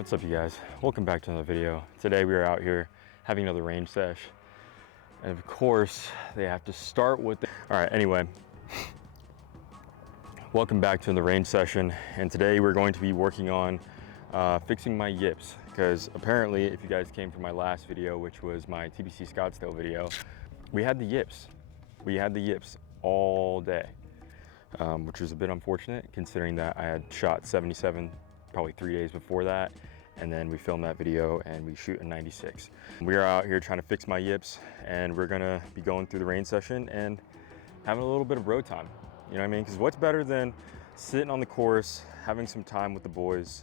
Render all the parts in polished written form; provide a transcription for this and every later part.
What's up, you guys? Welcome back to another video. Today we are out here having another range sesh, and of course they have to start with all right, anyway, welcome back to the range session, and today we're going to be working on fixing my yips, because apparently, if you guys came from my last video, which was my TBC Scottsdale video, we had the yips all day, which was a bit unfortunate considering that I had shot 77 probably 3 days before that, and then we filmed that video and we shoot a 96. We are out here trying to fix my yips, and we're gonna be going through the range session and having a little bit of road time. You know what I mean? Because what's better than sitting on the course, having some time with the boys,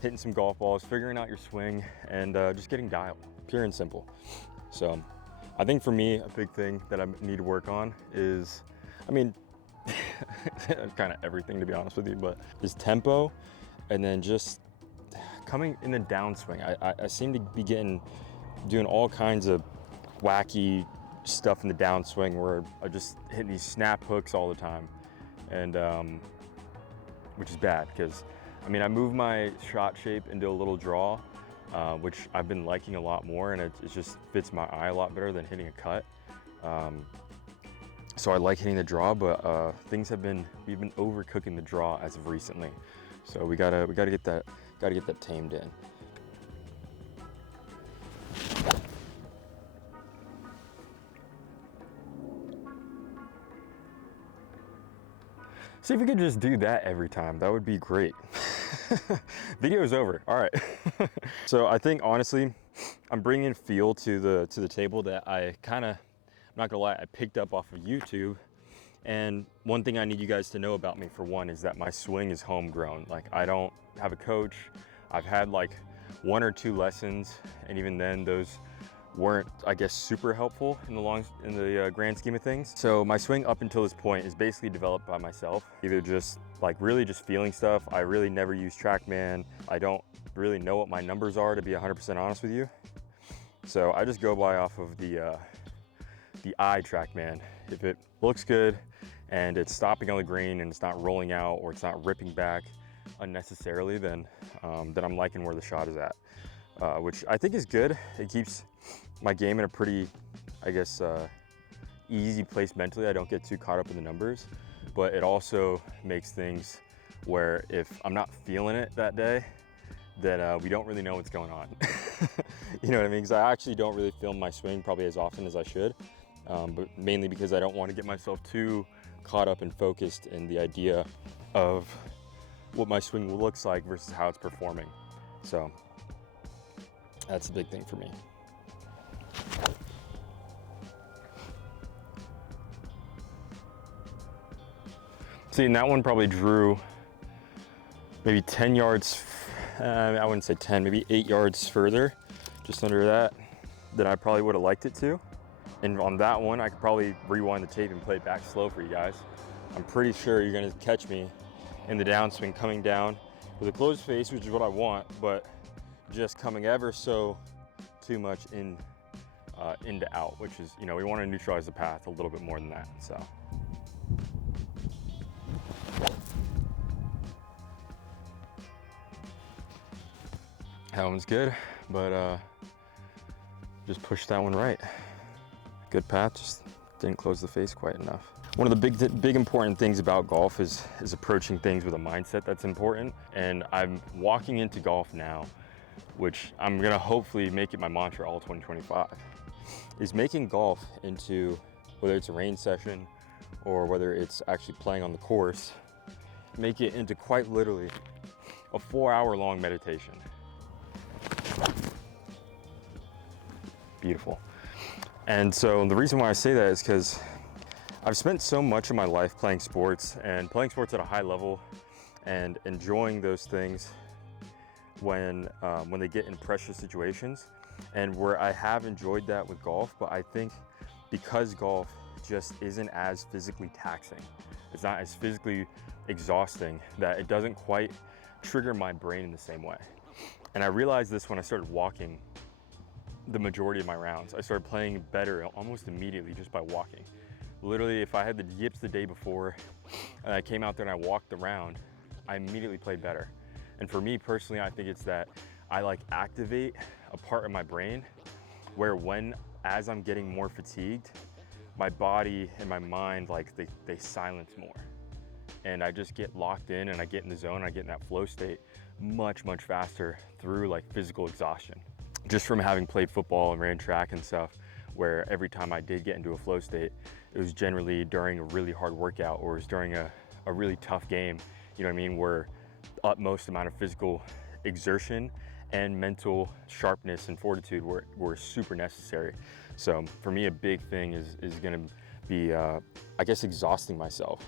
hitting some golf balls, figuring out your swing, and just getting dialed, pure and simple. So I think for me, a big thing that I need to work on is, I mean, kind of everything to be honest with you, but is tempo. And then just coming in the downswing. I seem to be doing all kinds of wacky stuff in the downswing where I just hitting these snap hooks all the time, and which is bad because I mean I move my shot shape into a little draw, which I've been liking a lot more, and it just fits my eye a lot better than hitting a cut. So I like hitting the draw, but we've been overcooking the draw as of recently. So we gotta get that tamed in. See if we could just do that every time. That would be great. Video's over. All right. So I think honestly, I'm bringing feel to the table that I'm not gonna lie, I picked up off of YouTube. And one thing I need you guys to know about me, for one, is that my swing is homegrown. Like, I don't have a coach. I've had like 1 or 2 lessons, and even then those weren't, I guess, super helpful in the grand scheme of things. So my swing up until this point is basically developed by myself, either just like really just feeling stuff. I really never use TrackMan. I don't really know what my numbers are, to be 100% honest with you. So I just go by off of the eye TrackMan. If it looks good and it's stopping on the green and it's not rolling out or it's not ripping back unnecessarily, then I'm liking where the shot is at, which I think is good. It keeps my game in a pretty, I guess, easy place mentally. I don't get too caught up in the numbers, but it also makes things where if I'm not feeling it that day, then we don't really know what's going on. You know what I mean? Because I actually don't really film my swing probably as often as I should. But mainly because I don't want to get myself too caught up and focused in the idea of what my swing looks like versus how it's performing. So that's a big thing for me. See, and that one probably drew maybe 10 yards, I wouldn't say 10, maybe 8 yards further, just under that, than I probably would have liked it to. And on that one, I could probably rewind the tape and play it back slow for you guys. I'm pretty sure you're gonna catch me in the downswing coming down with a closed face, which is what I want, but just coming ever so too much into out, which is, you know, we want to neutralize the path a little bit more than that, so. That one's good, but just push that one right. Good path, just didn't close the face quite enough. One of the big important things about golf is approaching things with a mindset that's important. And I'm walking into golf now, which I'm gonna hopefully make it my mantra all 2025, is making golf into, whether it's a range session or whether it's actually playing on the course, make it into quite literally a 4-hour-long meditation. Beautiful. And so the reason why I say that is because I've spent so much of my life playing sports and playing sports at a high level and enjoying those things when they get in pressure situations, and where I have enjoyed that with golf. But I think because golf just isn't as physically taxing, it's not as physically exhausting, that it doesn't quite trigger my brain in the same way. And I realized this when I started walking the majority of my rounds. I started playing better almost immediately just by walking. Literally, if I had the yips the day before and I came out there and I walked the round, I immediately played better. And for me personally, I think it's that I like activate a part of my brain where as I'm getting more fatigued, my body and my mind, like they silence more. And I just get locked in and I get in the zone, I get in that flow state much faster through like physical exhaustion. Just from having played football and ran track and stuff, where every time I did get into a flow state, it was generally during a really hard workout or it was during a really tough game, you know what I mean, where utmost amount of physical exertion and mental sharpness and fortitude were super necessary. So for me, a big thing is gonna be, I guess, exhausting myself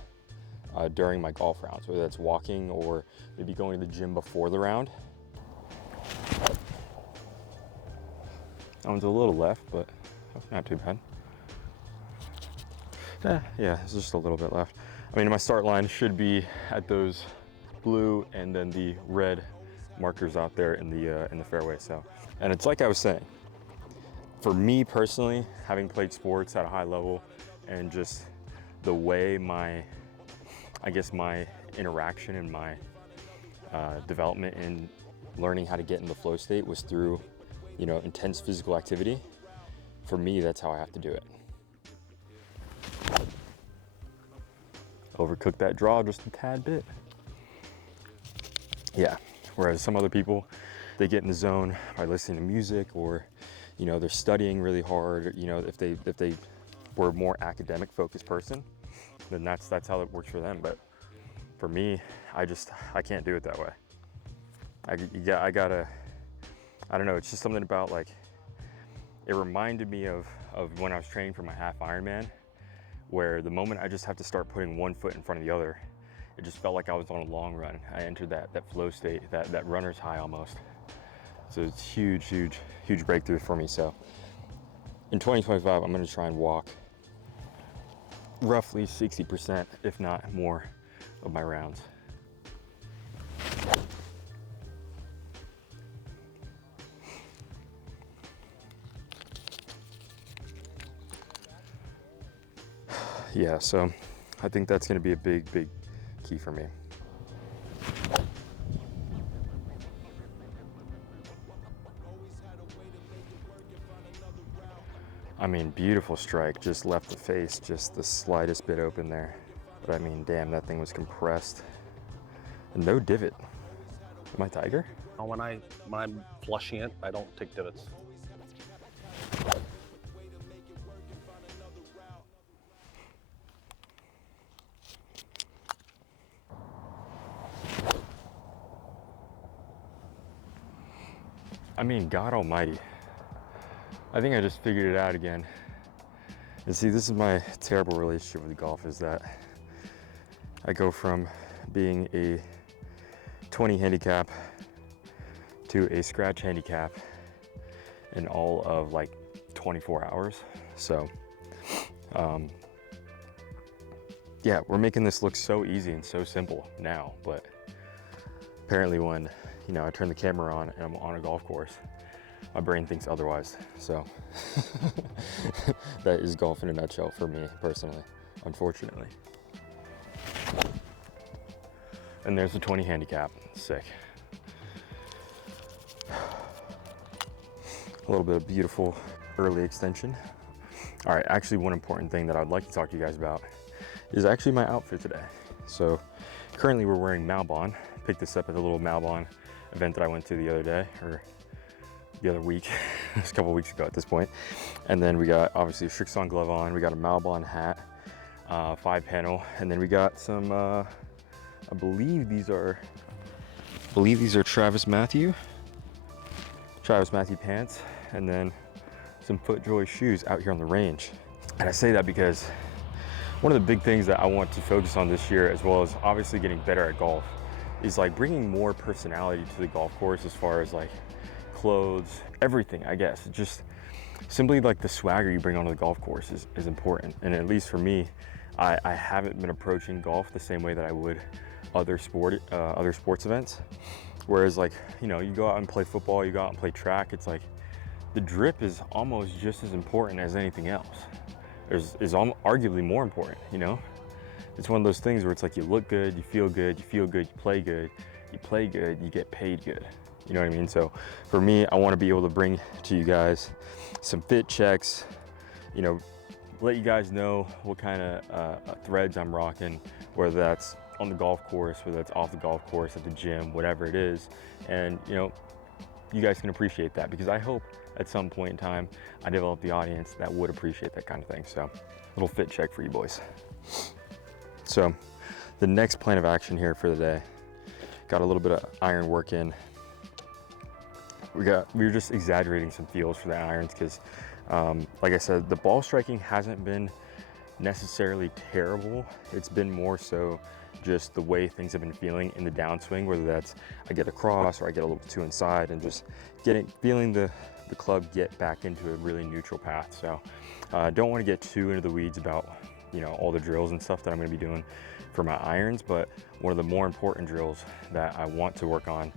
during my golf rounds, whether that's walking or maybe going to the gym before the round. That one's a little left, but not too bad. Yeah, it's just a little bit left. I mean, my start line should be at those blue and then the red markers out there in the fairway. So, and it's like I was saying, for me personally, having played sports at a high level and just the way my interaction and my development in learning how to get in the flow state was through, you know, intense physical activity. For me, that's how I have to do it. Overcook that draw just a tad bit. Yeah, whereas some other people, they get in the zone by listening to music, or, you know, they're studying really hard. You know, if they were a more academic focused person, then that's how it works for them. But for me, I can't do it that way. I don't know, it's just something about, like, it reminded me of when I was training for my half Ironman, where the moment I just have to start putting one foot in front of the other, it just felt like I was on a long run. I entered that flow state, that runner's high almost. So it's huge breakthrough for me. So in 2025, I'm gonna try and walk roughly 60%, if not more, of my rounds. Yeah, so I think that's gonna be a big key for me. I mean, beautiful strike, just left the face, just the slightest bit open there. But I mean, damn, that thing was compressed. And no divot. Am I Tiger? When I'm flushing it, I don't take divots. I mean, God almighty. I think I just figured it out again. And see, this is my terrible relationship with golf, is that I go from being a 20 handicap to a scratch handicap in all of like 24 hours. So, yeah, we're making this look so easy and so simple now, but apparently when, you know, I turn the camera on and I'm on a golf course, my brain thinks otherwise. So that is golf in a nutshell for me personally, unfortunately. And there's the 20 handicap, sick. A little bit of beautiful early extension. All right, actually one important thing that I'd like to talk to you guys about is actually my outfit today. So currently we're wearing Malbon. Picked this up at the little Malbon event that I went to the other day, or the other week. It's a couple weeks ago at this point. And then we got obviously a Shrixon glove on, we got a Malbon hat, 5-panel, and then we got some, I believe these are Travis Matthew pants, and then some FootJoy shoes out here on the range. And I say that because one of the big things that I want to focus on this year, as well as obviously getting better at golf, is like bringing more personality to the golf course, as far as like clothes, everything, I guess. Just simply like the swagger you bring onto the golf course is important. And at least for me, I haven't been approaching golf the same way that I would other sports events. Whereas, like, you know, you go out and play football, you go out and play track, it's like the drip is almost just as important as anything else. Is arguably more important, you know? It's one of those things where it's like you look good, you feel good, you play good, you get paid good, You know what I mean? So for me, I want to be able to bring to you guys some fit checks, you know, let you guys know what kind of threads I'm rocking, whether that's on the golf course, whether that's off the golf course, at the gym, whatever it is. And, you know, you guys can appreciate that, because I hope at some point in time I develop the audience that would appreciate that kind of thing. So little fit check for you boys. So the next plan of action here for the day, got a little bit of iron work in. We were just exaggerating some feels for the irons, because like I said, the ball striking hasn't been necessarily terrible. It's been more so just the way things have been feeling in the downswing, whether that's I get across or I get a little too inside, and just feeling the club get back into a really neutral path. So don't want to get too into the weeds about, you know, all the drills and stuff that I'm going to be doing for my irons, but one of the more important drills that I want to work on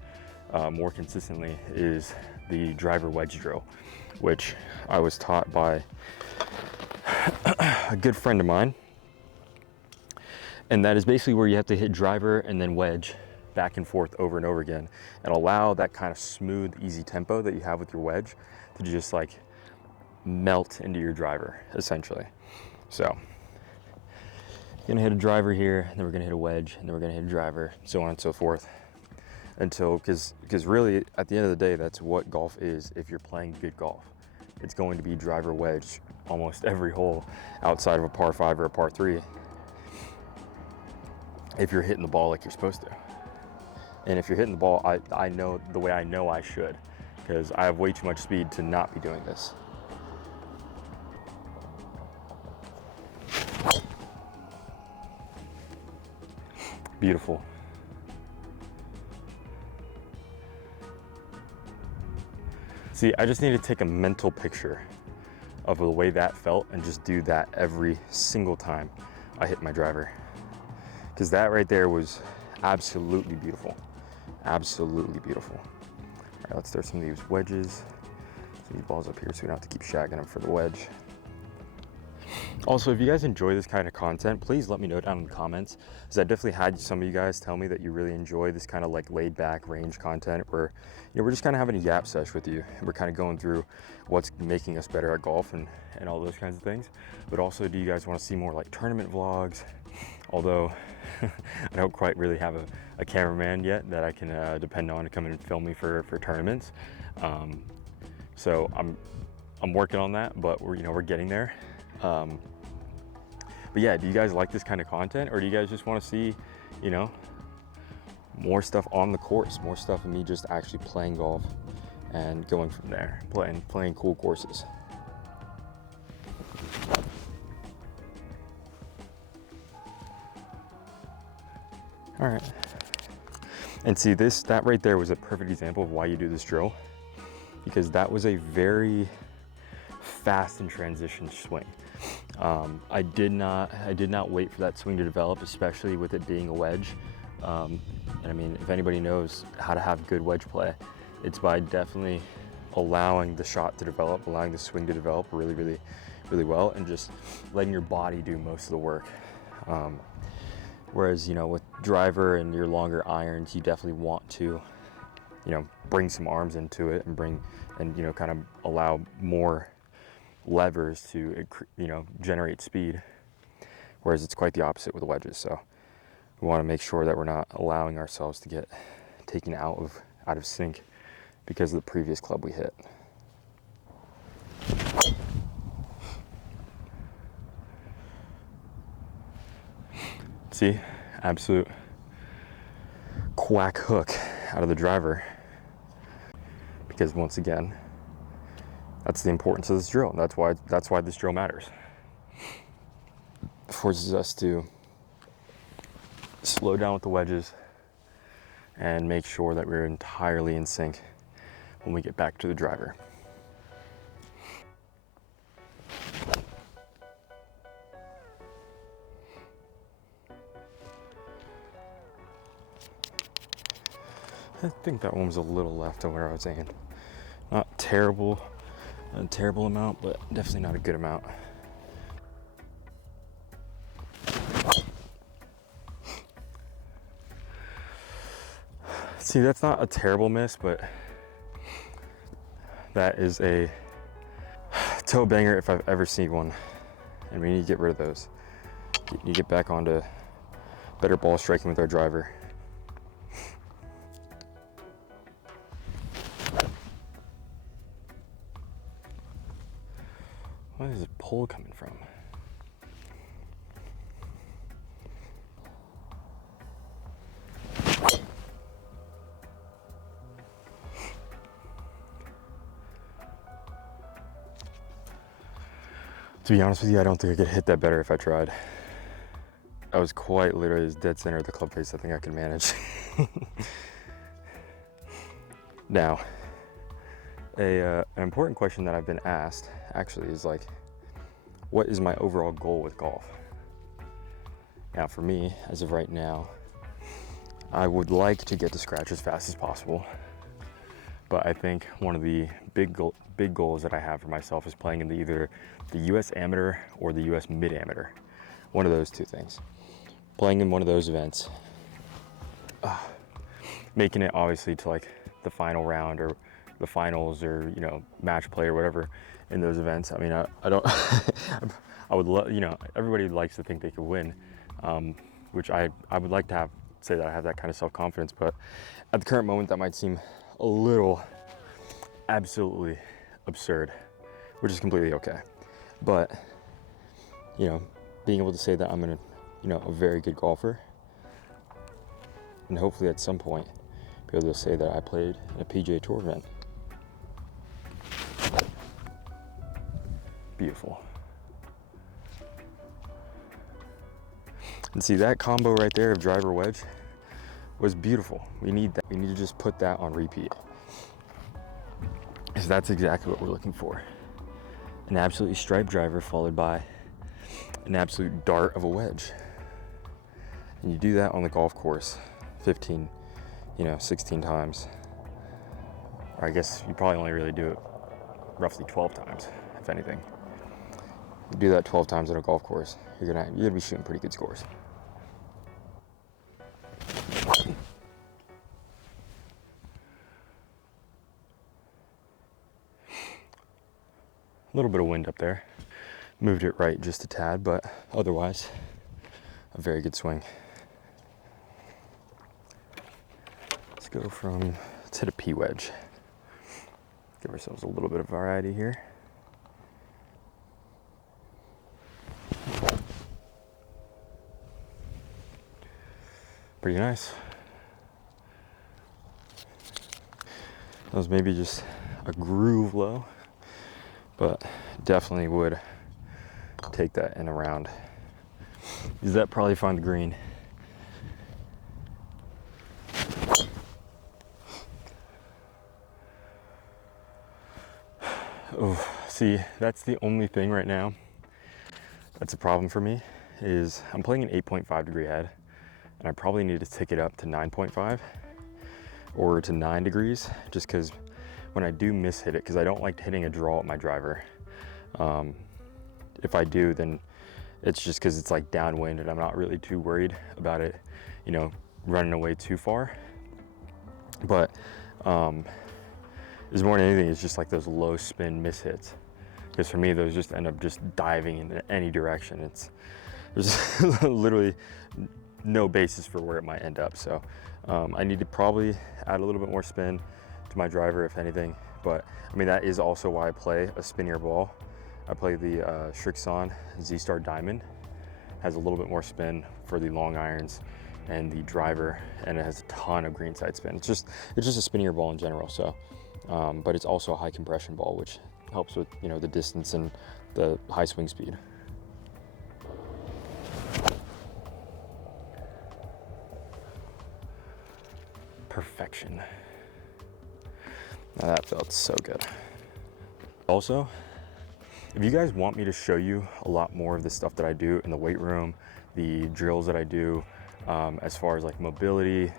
more consistently is the driver wedge drill, which I was taught by a good friend of mine. And that is basically where you have to hit driver and then wedge back and forth over and over again, and allow that kind of smooth, easy tempo that you have with your wedge to just like melt into your driver, essentially. So gonna hit a driver here, and then we're gonna hit a wedge, and then we're gonna hit a driver, so on and so forth, until, because really at the end of the day, that's what golf is. If you're playing good golf, it's going to be driver wedge almost every hole outside of a par 5 or a par 3, if you're hitting the ball like you're supposed to. And if you're hitting the ball, I know the way I know I should, because I have way too much speed to not be doing this. Beautiful. See, I just need to take a mental picture of the way that felt and just do that every single time I hit my driver. Because that right there was absolutely beautiful. Absolutely beautiful. All right, let's throw some of these wedges. Some of these balls up here so we don't have to keep shagging them for the wedge. Also, if you guys enjoy this kind of content, please let me know down in the comments, because I definitely had some of you guys tell me that you really enjoy this kind of like laid back range content where, you know, we're just kind of having a yap sesh with you, and we're kind of going through what's making us better at golf and all those kinds of things. But also, do you guys want to see more like tournament vlogs? Although I don't quite really have a cameraman yet that I can depend on to come in and film me for tournaments. So I'm working on that, but we're getting there. But yeah, do you guys like this kind of content, or do you guys just want to see, you know, more stuff on the course, more stuff of me just actually playing golf and going from there, playing cool courses? All right. And see, that right there was a perfect example of why you do this drill, because that was a very fast and transition swing. I did not wait for that swing to develop, especially with it being a wedge. And I mean, if anybody knows how to have good wedge play, it's by definitely allowing the shot to develop, allowing the swing to develop really, really, really well, and just letting your body do most of the work. Whereas, you know, with driver and your longer irons, you definitely want to, you know, bring some arms into it and you know, kind of allow more levers to, you know, generate speed. Whereas it's quite the opposite with the wedges. So we want to make sure that we're not allowing ourselves to get taken out of sync because of the previous club we hit. See, absolute quack hook out of the driver, because once again, that's the importance of this drill. That's why this drill matters. It forces us to slow down with the wedges and make sure that we're entirely in sync when we get back to the driver. I think that one was a little left of where I was aiming. Not terrible, a terrible amount, but definitely not a good amount. See, that's not a terrible miss, but that is a toe banger if I've ever seen one. And we need to get rid of those. We need to get back onto better ball striking with our driver. Where is this pole coming from? To be honest with you, I don't think I could hit that better if I tried. I was quite literally as dead center of the club face I think I could manage. Now, an important question that I've been asked actually is like, what is my overall goal with golf? Now for me, as of right now, I would like to get to scratch as fast as possible. But I think one of the big goals that I have for myself is playing in either the US Amateur or the US Mid Amateur. One of those two things. Playing in one of those events. Making it obviously to like the final round or the finals or, you know, match play or whatever in those events. I mean, I don't, I would love, you know, everybody likes to think they could win, which I would like to say that I have that kind of self-confidence, but at the current moment that might seem a little absolutely absurd, which is completely okay. But, you know, being able to say that I'm a very good golfer, and hopefully at some point be able to say that I played in a PGA Tour event. Beautiful. And see, that combo right there of driver wedge was beautiful. We need that. We need to just put that on repeat. Because that's exactly what we're looking for. An absolutely striped driver followed by an absolute dart of a wedge. And you do that on the golf course 15, 16 times. Or I guess you probably only really do it roughly 12 times, if anything. You do that 12 times on a golf course, you're gonna be shooting pretty good scores. A little bit of wind up there. Moved it right just a tad, but otherwise, a very good swing. Let's hit a P wedge. Give ourselves a little bit of variety here. Pretty nice. That was maybe just a groove low, but definitely would take that in a round. Use that probably find the green. Oh, see, that's the only thing right now that's a problem for me is I'm playing an 8.5 degree head and I probably need to take it up to 9.5 or to 9 degrees just because when I do miss hit it, because I don't like hitting a draw at my driver. If I do, then it's just because it's like downwind and I'm not really too worried about it, running away too far. But is more than anything, it's just like those low spin miss hits. Because for me, those just end up just diving in any direction. There's literally no basis for where it might end up. So I need to probably add a little bit more spin to my driver, if anything. But I mean, that is also why I play a spinnier ball. I play the Shrixon Z-Star Diamond. Has a little bit more spin for the long irons and the driver, and it has a ton of greenside spin. It's just a spinnier ball in general. So, but it's also a high compression ball, which helps with the distance and the high swing speed. Perfection. Now that felt so good. Also, if you guys want me to show you a lot more of the stuff that I do in the weight room, the drills that I do, as far as like mobility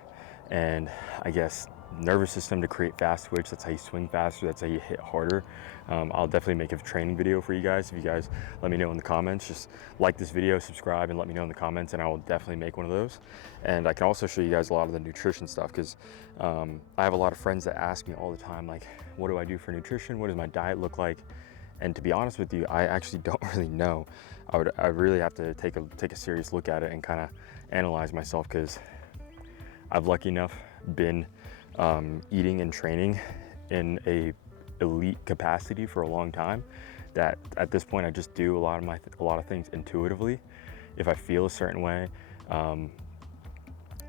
and I guess nervous system to create fast twitch. That's how you swing faster. That's how you hit harder. I'll definitely make a training video for you guys. If you guys let me know in the comments, just like this video, subscribe, and let me know in the comments, and I will definitely make one of those. And I can also show you guys a lot of the nutrition stuff, because I have a lot of friends that ask me all the time, like, what do I do for nutrition? What does my diet look like? And to be honest with you, I actually don't really know. I really have to take a serious look at it and kind of analyze myself, because I've lucky enough been eating and training in a elite capacity for a long time, that at this point I just do a lot of things intuitively. If I feel a certain way, then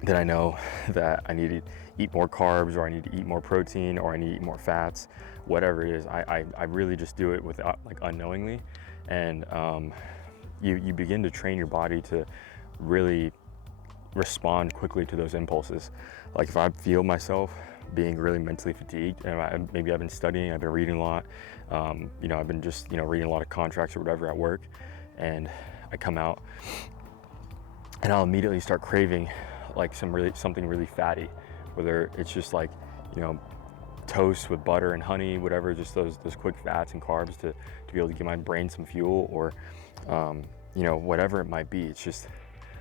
I know that I need to eat more carbs, or I need to eat more protein, or I need to eat more fats, whatever it is. I really just do it without, like, unknowingly. And you begin to train your body to really respond quickly to those impulses. Like, if I feel myself being really mentally fatigued, and maybe I've been studying, I've been reading a lot, you know, I've been just, you know, reading a lot of contracts or whatever at work, and I come out and I'll immediately start craving like something really fatty, whether it's just like, you know, toast with butter and honey, whatever, just those quick fats and carbs to be able to give my brain some fuel, or you know, whatever it might be. It's just,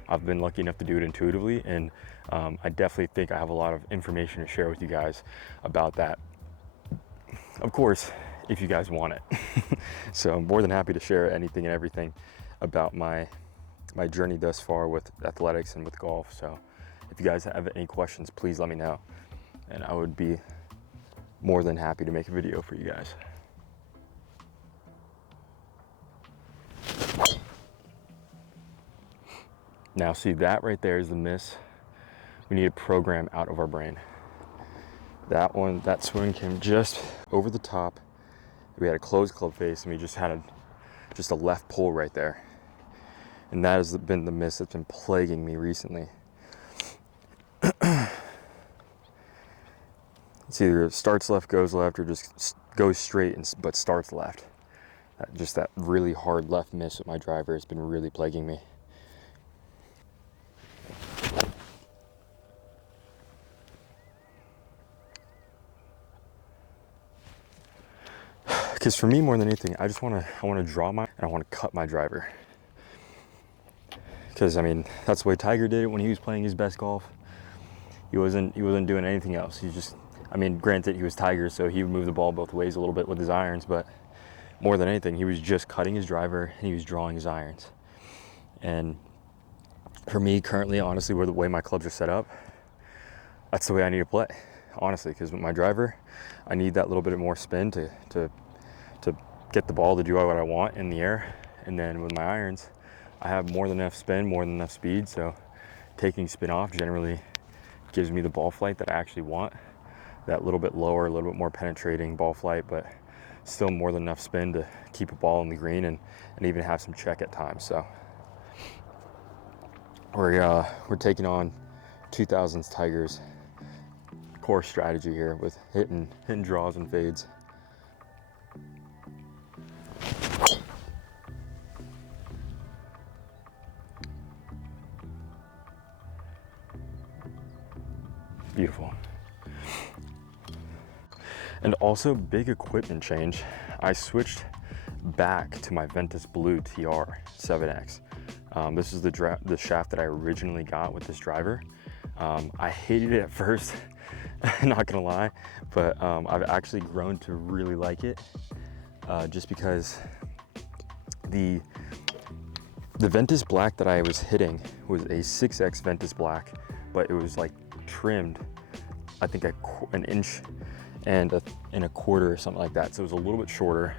I've been lucky enough to do it intuitively, and I definitely think I have a lot of information to share with you guys about that. Of course, if you guys want it. So I'm more than happy to share anything and everything about my journey thus far with athletics and with golf. So if you guys have any questions, please let me know, and I would be more than happy to make a video for you guys. Now, see, that right there is the miss we need to program out of our brain. That swing came just over the top. We had a closed club face, and we just had a left pull right there. And that has been the miss that's been plaguing me recently. It's either starts left, goes left, or just goes straight but starts left. Just that really hard left miss with my driver has been really plaguing me. Because for me, more than anything, I want to draw and I want to cut my driver. Because, I mean, that's the way Tiger did it when he was playing his best golf. He wasn't doing anything else. He just, I mean, granted, he was Tiger, so he would move the ball both ways a little bit with his irons, but more than anything, he was just cutting his driver and he was drawing his irons. And for me, currently, honestly, with the way my clubs are set up, that's the way I need to play, honestly. Because with my driver, I need that little bit more spin to get the ball to do what I want in the air. And then with my irons, I have more than enough spin, more than enough speed, so taking spin off generally gives me the ball flight that I actually want. That little bit lower, a little bit more penetrating ball flight, but still more than enough spin to keep a ball in the green and even have some check at times. So we're taking on 2000s Tigers core strategy here with hitting draws and fades. Beautiful. And also, big equipment change. I switched back to my Ventus Blue TR 7X. This is the shaft that I originally got with this driver. I hated it at first, not gonna lie, but I've actually grown to really like it, just because the Ventus Black that I was hitting was a 6X Ventus Black, but it was like trimmed, I think an inch and a quarter or something like that. So it was a little bit shorter,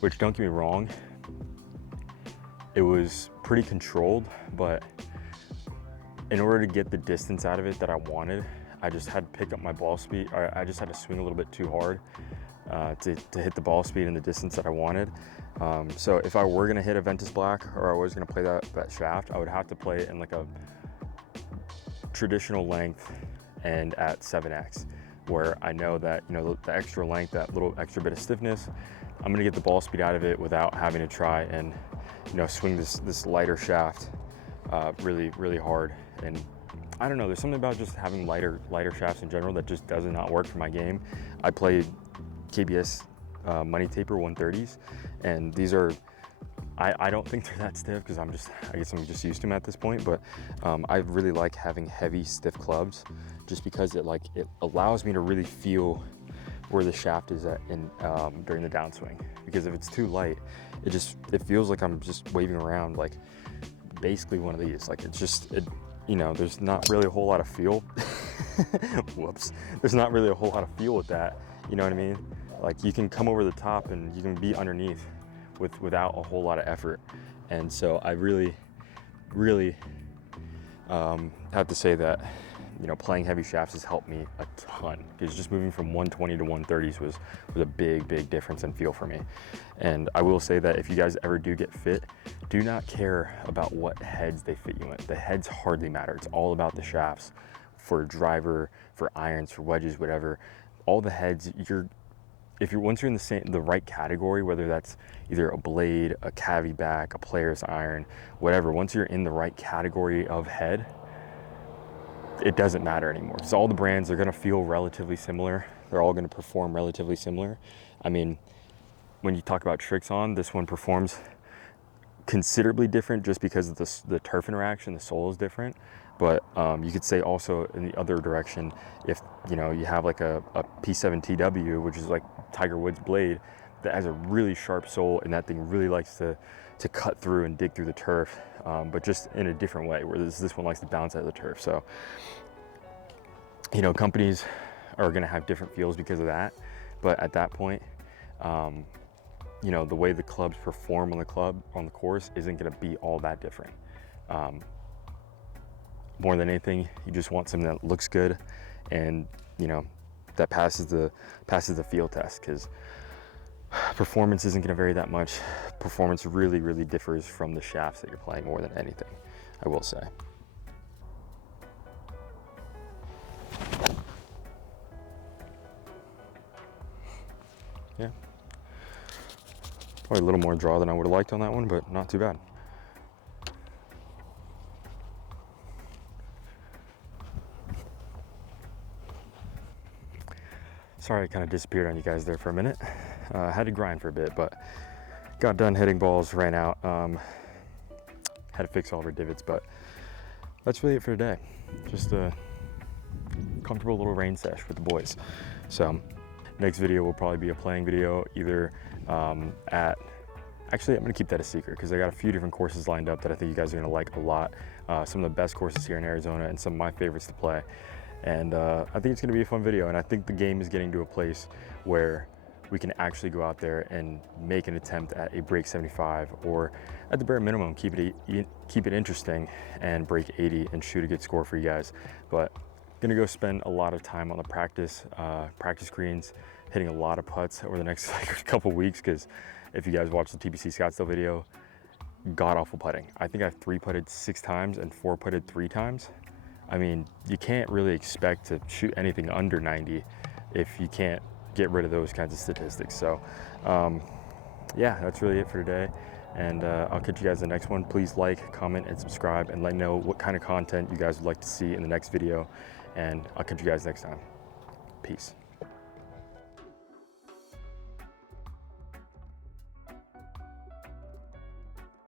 which, don't get me wrong, it was pretty controlled, but in order to get the distance out of it that I wanted, I just had to pick up my ball speed, or I just had to swing a little bit too hard to hit the ball speed and the distance that I wanted. So if I were gonna hit a Ventus Black, or I was gonna play that shaft, I would have to play it in like a traditional length and at 7X, where I know that, you know, the extra length, that little extra bit of stiffness, I'm gonna get the ball speed out of it without having to try and, you know, swing this lighter shaft really hard. And I don't know, there's something about just having lighter shafts in general that just does not work for my game. I play KBS money taper 130s, and these are, I don't think they're that stiff because I guess I'm just used to them at this point, but I really like having heavy, stiff clubs just because it allows me to really feel where the shaft is at during the downswing. Because if it's too light, it feels like I'm just waving around like basically one of these. Like there's not really a whole lot of feel. Whoops. There's not really a whole lot of feel with that. You know what I mean? Like you can come over the top and you can be underneath without a whole lot of effort. And so I really have to say that, you know, playing heavy shafts has helped me a ton, because just moving from 120 to 130s was a big difference in feel for me. And I will say that if you guys ever do get fit, do not care about what heads they fit you in. The heads hardly matter. It's all about the shafts. For driver, for irons, for wedges, whatever, all the heads, once you're in the right category, whether that's either a blade, a cavity back, a player's iron, whatever, once you're in the right category of head, it doesn't matter anymore. Because all the brands are gonna feel relatively similar. They're all gonna perform relatively similar. I mean, when you talk about tricks on, this one performs considerably different just because of the turf interaction, the sole is different. But you could say also in the other direction, if you have like a P7TW, which is like Tiger Woods blade, that has a really sharp sole, and that thing really likes to cut through and dig through the turf, but just in a different way, where this one likes to bounce out of the turf. So, companies are gonna have different feels because of that. But at that point, the way the clubs perform on the course isn't gonna be all that different. More than anything, you just want something that looks good and that passes the field test, because performance isn't going to vary that much. Performance really differs from the shafts that you're playing more than anything, I will say. Yeah, probably a little more draw than I would have liked on that one, but not too bad. Sorry I kind of disappeared on you guys there for a minute. Had to grind for a bit, but got done hitting balls, ran out. Had to fix all of our divots, but that's really it for today. Just a comfortable little rain sesh with the boys. So next video will probably be a playing video, either actually I'm gonna keep that a secret, because I got a few different courses lined up that I think you guys are gonna like a lot. Some of the best courses here in Arizona and some of my favorites to play. And I think it's going to be a fun video, and I think the game is getting to a place where we can actually go out there and make an attempt at a break 75, or at the bare minimum keep it interesting and break 80 and shoot a good score for you guys. But gonna go spend a lot of time on the practice greens, hitting a lot of putts over the next couple weeks, because if you guys watch the TPC Scottsdale video, god awful putting. I think I've 3-putted 6 times and 4-putted 3 times. I mean, you can't really expect to shoot anything under 90 if you can't get rid of those kinds of statistics. So yeah, that's really it for today, and I'll catch you guys in the next one. Please like, comment, and subscribe, and let me know what kind of content you guys would like to see in the next video, and I'll catch you guys next time. Peace.